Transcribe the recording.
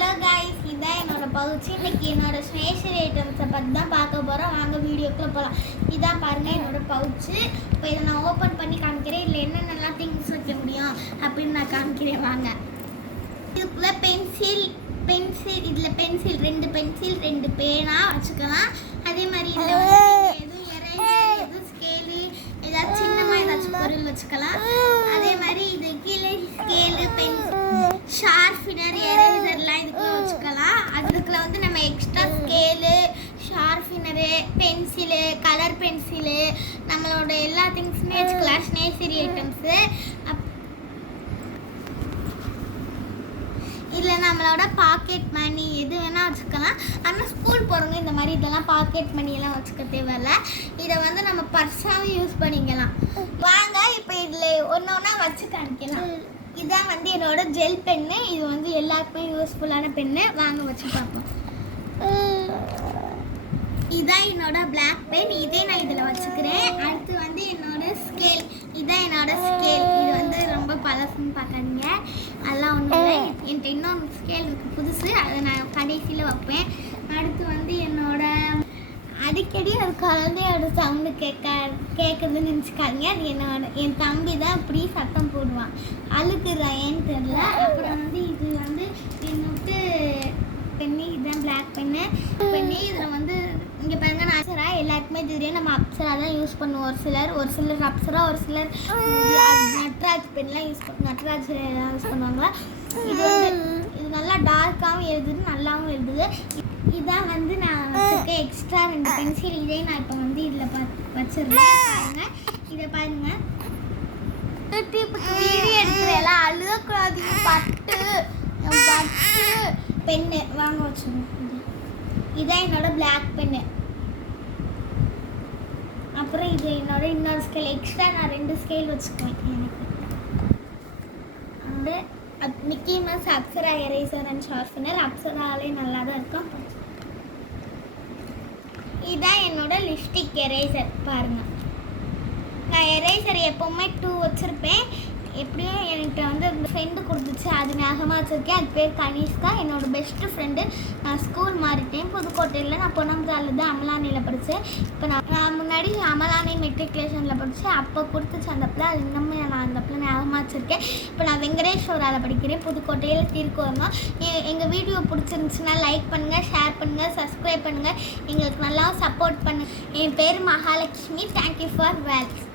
Hello guys, இதான் என்னோட pouch. இன்னைக்கு என்னோட ஸ்டேஷனரி ஐட்டம்ஸை பற்றி தான் பார்க்க போகிறோம். வாங்க வீடியோக்குள்ளே போகலாம். இதான் பாருங்கள் என்னோட பவுச்சு. இப்போ இதை நான் ஓப்பன் பண்ணி காமிக்கிறேன். இதில் என்னென்னலாம் திங்ஸ் வைக்க முடியும் அப்படின்னு நான் காமிக்கிறேன். வாங்க. இதுக்குள்ளே பென்சில் இதில் பென்சில் 2 பென்சில் 2 பேனா வச்சுக்கலாம். அதே மாதிரி இதில் எதுவும் எரேசர், எதுவும் ஸ்கேலு, ஏதாச்சும் சின்னமாக ஏதாச்சும் பொருள் வச்சுக்கலாம். அதே மாதிரி இது கீழே ஸ்கேலு, பென்சில், ஷார்ப்னர், எரேசர்லாம் இதுக்குள்ள வச்சுக்கலாம். அதுக்குள்ள வந்து நம்ம extra scale, sharpener, pencil, colour pencil, நம்மளோட எல்லா திங்ஸுமே வச்சுக்கலாம். Stationery items. இதில் நம்மளோட பாக்கெட் மணி எது வேணால் வச்சுக்கலாம். ஆனால் ஸ்கூல் போகிறவங்க இந்த மாதிரி இதெல்லாம் பாக்கெட் மணியெல்லாம் வச்சுக்க தேவையில்ல. இதை வந்து நம்ம பர்ஸாகவும் யூஸ் பண்ணிக்கலாம். வாங்க இப்போ இதில் ஒன்று ஒன்றா வச்சு காமிக்கலாம். இதான் வந்து என்னோட ஜெல் பென்னு. இது வந்து எல்லாருக்குமே யூஸ்ஃபுல்லான பென்னு. வாங்க வச்சு பார்ப்போம். இதான் என்னோட பிளாக் பென். இதே நான் இதில் வச்சுக்கிறேன். அடுத்து வந்து என்னோட ஸ்கேல். இதான் என்னோட ஸ்கேல். இது வந்து ரொம்ப பழசுன்னு பார்க்காதீங்க, அதெல்லாம் ஒன்றும் இல்லை. என்கிட்ட இன்னும் ஸ்கேல் இருக்குது புதுசு, அதை நான் கடைசியில் வைப்பேன். அடுத்து வந்து என்னோட அடிக்கடி ஒரு குழந்தையோட சவுண்டு கேட்குதுன்னு நினச்சிக்காதீங்க. அது என் தம்பி தான் இப்படி சத்தம் போடுவான், அழுக்குறான்னு தெரியல. அப்புறம் வந்து இது வந்து என்னோட பெண்ணு. இதுதான் பிளாக் பெண்ணு. இதில் வந்து இங்கே பாருங்க, நான் அப்சரா எல்லாருக்குமே தெரியும். நம்ம அப்சரா தான் யூஸ் பண்ணுவோம். ஒரு சிலர் அப்சரா, ஒரு சிலர் நட்ராஜ் பென்லாம் நட்ராஜ் யூஸ் பண்ணுவாங்க. இது நல்லா டார்க்காகவும் எழுதுது, நல்லாவும் எழுதுது. இதான் வந்து நான் வச்சுருக்கேன் எக்ஸ்ட்ரா 2 பென்சில். இதே நான் இப்போ வந்து இதில் வச்சிருக்கேன். பாருங்க, இதை பாருங்க. வீடியோ எடுக்கிறதெல்லாம் அழுகக்கூடாது. பட்டு பென்னு வாங்க வச்சுருக்கேன். இதான் என்னோட பிளாக் பென்னு. அப்புறம் இது என்னோட இன்னொரு ஸ்கேல். எக்ஸ்ட்ரா நான் 2 ஸ்கேல் வச்சுக்குவேன். எனக்கு வந்து Mickey Mouse, Apsara eraser and sharpener. அப்சராலே நல்லா தான் இருக்கும். இதான் என்னோட லிப்ஸ்டிக் எரேசர். பாருங்கள், நான் எரேசர் எப்போவுமே 2 வச்சுருப்பேன். எப்படியும் என்கிட்ட வந்து இந்த ஃப்ரெண்டு கொடுத்துச்சு, அது ஞாபகமாக வச்சுருக்கேன். அது பேர் கனிஷ்கா, என்னோட பெஸ்ட்டு ஃப்ரெண்டு. நான் ஸ்கூல் மாறிட்டேன். புதுக்கோட்டையில் நான் பொன்னம்சாலில் தான் அமலானையில் படித்தேன். இப்போ நான் முன்னாடி அமலானை மெட்ரிகுலேஷனில் படித்தேன். அப்போ கொடுத்துச்சு அந்த பிள்ளை. அது இன்னுமே நான் அந்த பிள்ளை ஞாபகமாக வச்சுருக்கேன். இப்போ நான் வெங்கடேஸ்வராவில் படிக்கிறேன், புதுக்கோட்டையில் திருக்கோரமாக. எங்கள் வீடியோ பிடிச்சிருந்துச்சுன்னா லைக் பண்ணுங்கள், ஷேர் பண்ணுங்கள், சப்ஸ்கிரைப் பண்ணுங்கள். எங்களுக்கு நல்லா சப்போர்ட் பண்ணுங்கள். என் பேர் மகாலட்சுமி. தேங்க்யூ ஃபார் வாட்சிங்.